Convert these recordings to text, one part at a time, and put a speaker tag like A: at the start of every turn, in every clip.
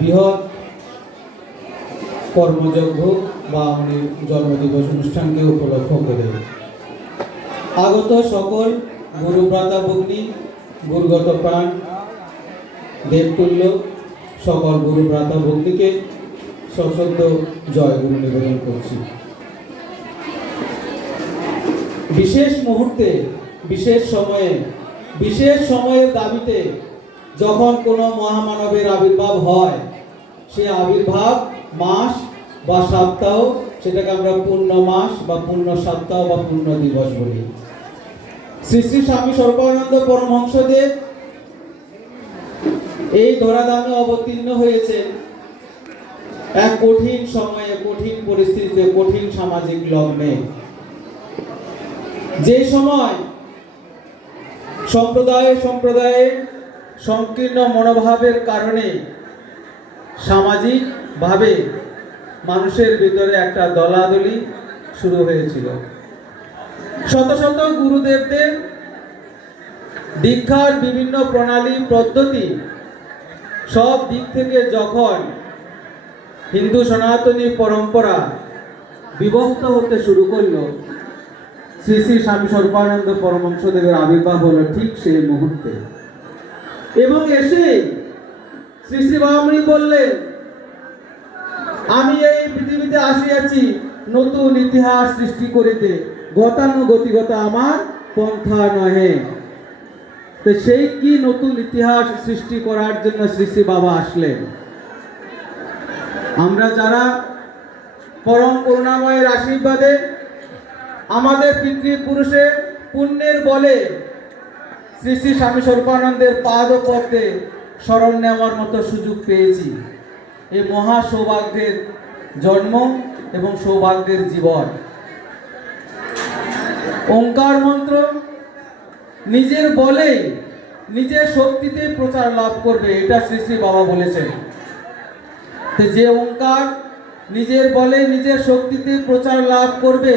A: বৃহৎ কর্মযজ্ঞ বা উনি জন্মদিবস অনুষ্ঠানকে উপলক্ষ করে। আগত সকল গুরুব্রাতা ভগ্নী, গুরুগত প্রাণ, দেবতুল্য সকল গুরুব্রাতা ভক্তিকে সশব্দ জয় গুরু নিবেদন করছি। বিশেষ মুহূর্তে, বিশেষ সময়ে, বিশেষ সময়ের দাবিতে যখন কোনো মহামানবের আবির্ভাব হয় সে আবির্ভাব মাস বা সপ্তাহ, সেটাকে আমরা পূর্ণ মাস বা পূর্ণ সপ্তাহ বা পূর্ণ দিবস বলি। শ্রী শ্রী স্বামী সর্বানন্দ পরমহংসদেব এই ধরাধামে অবতীর্ণ হয়েছে এক কঠিন সময়ে, কঠিন পরিস্থিতিতে, কঠিন সামাজিক লগ্নে। যে সময় সম্প্রদায়ে সম্প্রদায়ে সংকীর্ণ মনোভাবের কারণে সামাজিকভাবে মানুষের ভিতরে একটা দলাদলি শুরু হয়েছিল। শত শত গুরুদেবদের দীক্ষার বিভিন্ন প্রণালী, পদ্ধতি সব দিক থেকে যখন হিন্দু সনাতনী পরম্পরা বিভক্ত হতে শুরু করল, শ্রী শ্রী স্বামী সর্বানন্দ পরমহংসদেবের আবির্ভাব হলো ঠিক সেই মুহূর্তে। এবং এসে শ্রী শ্রী বামনি বললেন, আমি এই পৃথিবীতে আসিয়াছি নতুন ইতিহাস সৃষ্টি করিতে। গতানুগতিগত আমার পন্থা নহে। তো সেই কি নতুন ইতিহাস সৃষ্টি করার জন্য শ্রী শ্রী বাবা আসলেন? আমরা যারা পরম করুণাময়ের আশীর্বাদে আমাদের পিতৃপুরুষের পুণ্যের বলে শ্রী শ্রী স্বামী সর্বানন্দের পাদ পদ্মে স্মরণ নেওয়ার মতো সুযোগ পেয়েছি। এই মহা সৌভাগ্যের জন্ম এবং সৌভাগ্যের জীবন। ওঙ্কার মন্ত্র নিজের বলে নিজের শক্তিতে প্রচার লাভ করবে, এটা শ্রী শ্রী বাবা বলেছেন। যে ওঙ্কার নিজের বলে নিজের শক্তিতে প্রচার লাভ করবে,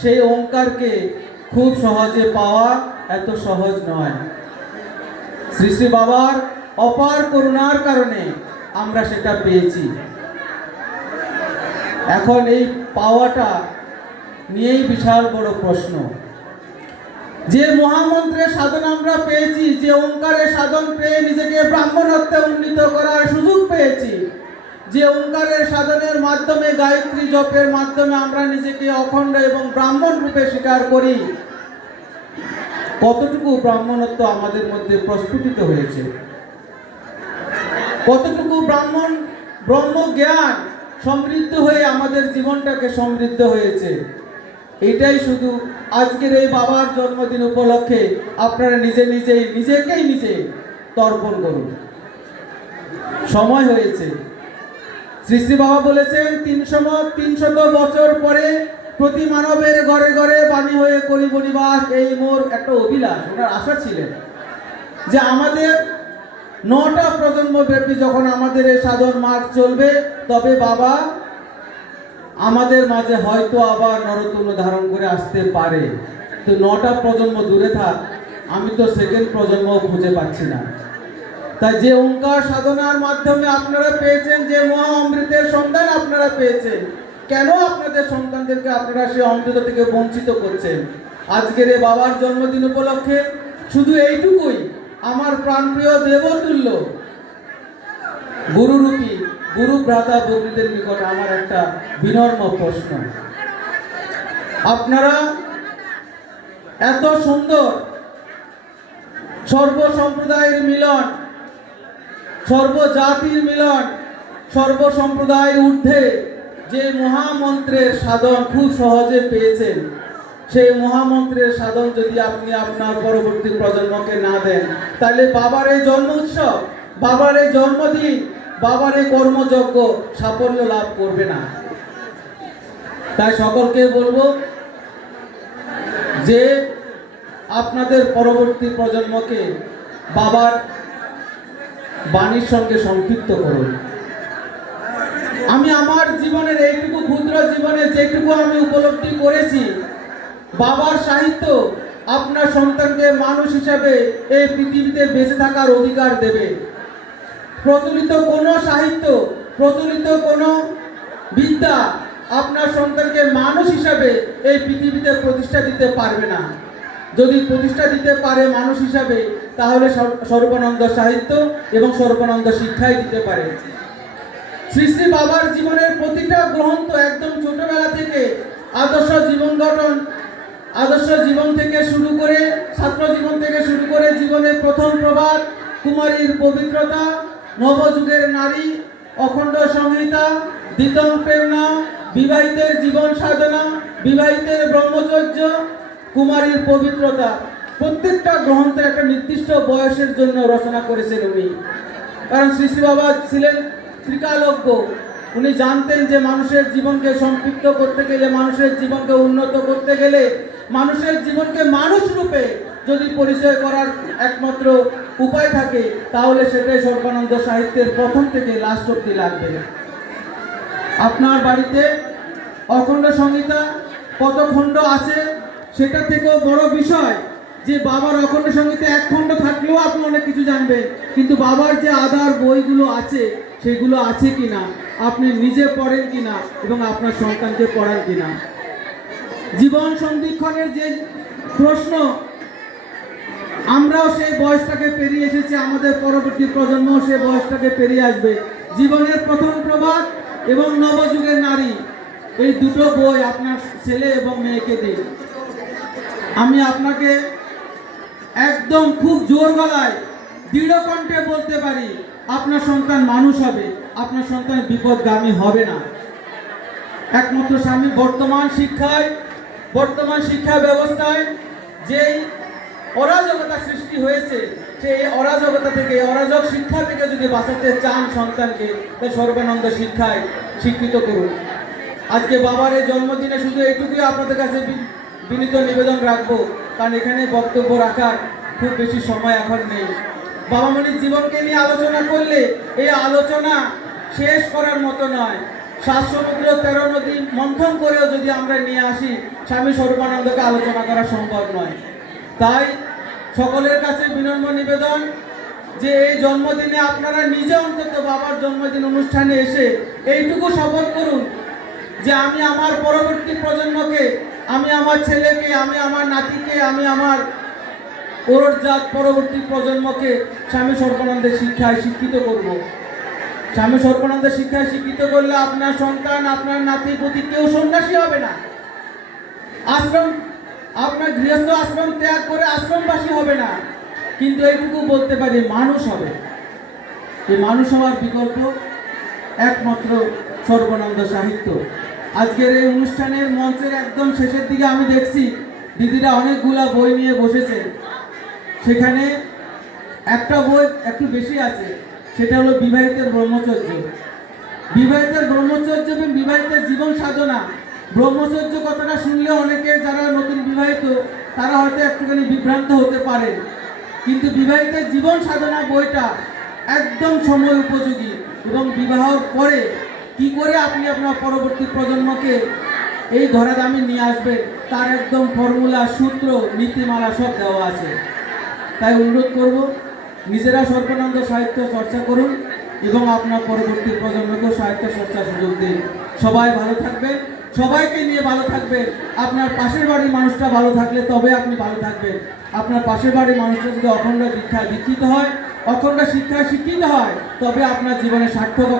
A: সেই ওঙ্কারকে খুব সহজে পাওয়া এত সহজ নয়। শ্রী শ্রী বাবার অপার করুণার কারণে আমরা সেটা পেয়েছি। এখন এই পাওয়াটা নিয়েই বিশাল বড় প্রশ্ন। যে মহামন্ত্রের সাধন আমরা পেয়েছি, যে ওঙ্কারের সাধন পেয়ে নিজেকে ব্রাহ্মণত্বে উন্নীত করার সুযোগ পেয়েছি, যে ওঙ্কারের সাধনের মাধ্যমে, গায়ত্রী জপের মাধ্যমে আমরা নিজেকে অখণ্ড এবং ব্রাহ্মণ রূপে স্বীকার করি, কতটুকু ব্রাহ্মণত্ব আমাদের মধ্যে প্রস্ফুটিত হয়েছে? কতটুকু ব্রাহ্মণ ব্রহ্ম জ্ঞান সমৃদ্ধ হয়ে আমাদের জীবনটাকে সমৃদ্ধ হয়েছে? এটাই শুধু আজকের এই বাবার জন্মদিন উপলক্ষে আপনারা নিজে নিজেই, নিজেকেই নিজে তর্পণ করুন। সময় হয়েছে। শ্রী বাবা বলেছেন, তিনশো তিনশত বছর পরে প্রতি মানবের ঘরে ঘরে বাণী হয়ে করিব নিবাস। এই মোর একটা অভিলাষ, ওনার আশা ছিলেন যে আমাদের নটা প্রজন্ম ব্যাপী যখন আমাদের এই সাধন মার্গ চলবে, তবে বাবা, আমাদের মাঝে হয়তো আবার নরতন ধারণ করে আসতে পারে। তো নটা প্রজন্ম দূরে থাক, আমি তো সেকেন্ড প্রজন্ম খুঁজে পাচ্ছি না। তাই যে ওঙ্কার সাধনার মাধ্যমে আপনারা পেয়েছেন, যে মহা অমৃতের সন্তান আপনারা পেয়েছেন, কেন আপনাদের সন্তানদেরকে আপনারা সেই অমৃত থেকে বঞ্চিত করছেন? আজকের এই বাবার জন্মদিন উপলক্ষে শুধু এইটুকুই আমার প্রাণপ্রিয় দেবতুল্য। গুরুরূপী গুরু ভ্রাতা বগ্রীদের নিকট আমার একটা বিনর্ম প্রশ্ন। আপনারা এত সুন্দর সর্ব সম্প্রদায়ের মিলন, সর্বজাতির মিলন সর্ব সম্প্রদায়ের ঊর্ধ্বে যে মহামন্ত্রের সাধন খুব সহজে পেয়েছেন। সেই মহামন্ত্রের সাধন যদি আপনি আপনার পরবর্তী প্রজন্মকে না দেন, তাহলে বাবার এই জন্ম উৎসব, বাবার এই জন্মদিন, বাবার এই কর্মযজ্ঞ সাফল্য লাভ করবে না। তাই সকলকে বলব যে আপনাদের পরবর্তী প্রজন্মকে বাবার বাণীর সঙ্গে সম্পৃক্ত করুন। আমি আমার জীবনের এইটুকু ক্ষুদ্র জীবনে যেটুকু আমি উপলব্ধি করেছি বাবার সাহিত্য আপনার সন্তানকে মানুষ হিসাবে এই পৃথিবীতে বেঁচে থাকার অধিকার দেবে। প্রচলিত কোনো সাহিত্য, প্রচলিত কোনো বিদ্যা আপনার সন্তানকে মানুষ হিসাবে এই পৃথিবীতে প্রতিষ্ঠা দিতে পারবে না। যদি প্রতিষ্ঠা দিতে পারে মানুষ হিসাবে, তাহলে সর্বানন্দ সাহিত্য এবং সর্বানন্দ শিক্ষাই দিতে পারে। শ্রী শ্রী বাবার জীবনের প্রতিটা গ্রন্থ একদম ছোটবেলা থেকে আদর্শ জীবন গঠন আদর্শ জীবন থেকে শুরু করে, ছাত্র জীবন থেকে শুরু করে জীবনের প্রথম প্রভাত, কুমারীর পবিত্রতা, নবযুগের নারী, অখণ্ড সংহিতা দ্বিতম প্রেরণা, বিবাহিতের জীবন সাধনা, বিবাহিতের ব্রহ্মচর্য, কুমারীর পবিত্রতা। প্রত্যেকটা গ্রন্থের একটা নির্দিষ্ট বয়সের জন্য রচনা করেছেন উনি। কারণ শ্রী শ্রী বাবা ছিলেন ত্রিকালজ্ঞ। উনি জানতেন যে মানুষের জীবনকে সম্পৃক্ত করতে গেলে, মানুষের জীবনকে উন্নত করতে গেলে মানুষের জীবনকে মানুষ রূপে যদি পরিচয় করার একমাত্র উপায় থাকে, তাহলে সেটাই সর্বানন্দ সাহিত্যের প্রথম থেকে লাস্ট অব্দি লাগবে। আপনার বাড়িতে অখণ্ড সংহিতা কত খণ্ড আছে, সেটা থেকেও বড় বিষয় যে বাবার অখণ্ড সংহিতা এক খণ্ড থাকলেও আপনি অনেক কিছু জানবেন, কিন্তু বাবার যে আদার বইগুলো আছে, সেগুলো আছে কিনা, আপনি নিজে পড়েন কিনা, এবং আপনার সন্তানকে পড়ান কিনা। জীবন সন্ধিক্ষণের যে প্রশ্ন, আমরাও সেই বয়সটাকে পেরিয়ে এসেছি, আমাদের পরবর্তী প্রজন্ম সেই বয়সটাকে পেরিয়ে আসবে। জীবনের প্রথম প্রভাত এবং নবযুগের নারী, এই দুটো বই আপনার ছেলে এবং মেয়েকে দিন। আমি আপনাকে একদম খুব জোর গলায়, দৃঢ় কণ্ঠে বলতে পারি, আপনার সন্তান মানুষ হবে, আপনার সন্তান বিপদগামী হবে না। একমাত্র স্বামী বর্তমান শিক্ষায় বর্তমান শিক্ষা ব্যবস্থায় যেই অরাজকতা সৃষ্টি হয়েছে, সেই অরাজকতা থেকে, অরাজক শিক্ষা থেকে যদি বাঁচাতে চান সন্তানকে তাই সর্বানন্দ শিক্ষায় শিক্ষিত করুন। আজকে বাবার এই জন্মদিনে শুধু এটুকুই আপনাদের কাছে বিনীত নিবেদন রাখব, কারণ এখানে বক্তব্য রাখার খুব বেশি সময় এখন নেই। বাবা মনির জীবনকে নিয়ে আলোচনা করলে, এই আলোচনা শেষ করার মতো নয়। সাত সমুদ্র তেরো নদী মন্থন করেও যদি আমরা নিয়ে আসি, স্বামী স্বরূপানন্দকে আলোচনা করা সম্ভব নয়। তাই সকলের কাছে বিনম্র নিবেদন যে এই জন্মদিনে আপনারা নিজে অন্তত বাবার জন্মদিন অনুষ্ঠানে এসে এইটুকু শপথ করুন যে আমি আমার পরবর্তী প্রজন্মকে, আমি আমার ছেলেকে, আমি আমার নাতিকে, আমি আমার ওরজাত পরবর্তী প্রজন্মকে স্বামী সর্বানন্দের শিক্ষায় শিক্ষিত করব। স্বামী সর্বানন্দের শিক্ষায় শিক্ষিত করলে আপনার সন্তান, আপনার নাতি প্রতি কেউ সন্ন্যাসী হবে না। আশ্রম, আপনার গৃহস্থ আশ্রম ত্যাগ করে আশ্রমবাসী হবে না। কিন্তু এইটুকু বলতে পারি, মানুষ হবে। এই মানুষ হওয়ার বিকল্প একমাত্র সর্বানন্দ সাহিত্য। আজকের এই অনুষ্ঠানের মঞ্চের একদম শেষের দিকে আমি দেখছি, দিদিরা অনেকগুলা বই নিয়ে বসেছেন। সেখানে একটা বই একটু বেশি আছে। সেটা হলো বিবাহিতের ব্রহ্মচর্য। বিবাহিতের ব্রহ্মচর্য এবং বিবাহিতের জীবন সাধনা। ব্রহ্মচর্য কথাটা শুনলে অনেকে যারা নতুন বিবাহিত, তারা হয়তো একটুখানি বিভ্রান্ত হতে পারে। কিন্তু বিবাহিতের জীবন সাধনা বইটা একদম সময় উপযোগী এবং বিবাহর পরে কি করে আপনি আপনার পরবর্তী প্রজন্মকে এই ধরাধামে নিয়ে আসবেন, তার একদম ফর্মুলা, সূত্র, নীতিমালা সব দেওয়া আছে। তাই অনুরোধ করব নিজেরা সর্বানন্দ সাহিত্য চর্চা করুন এবং আপনার পরবর্তী প্রজন্মকেও সাহিত্য চর্চার সুযোগ দিন। সবাই ভালো থাকবে সবাইকে নিয়ে ভালো থাকবে আপনার পাশের বাড়ির মানুষটা ভালো থাকলে তবে আপনি ভালো থাকবেন। আপনার পাশের বাড়ির মানুষটা যদি অখণ্ড শিক্ষায় দীক্ষিত হয়, অখণ্ড শিক্ষায় শিক্ষিত হয়, তবে আপনার জীবনে সার্থকতা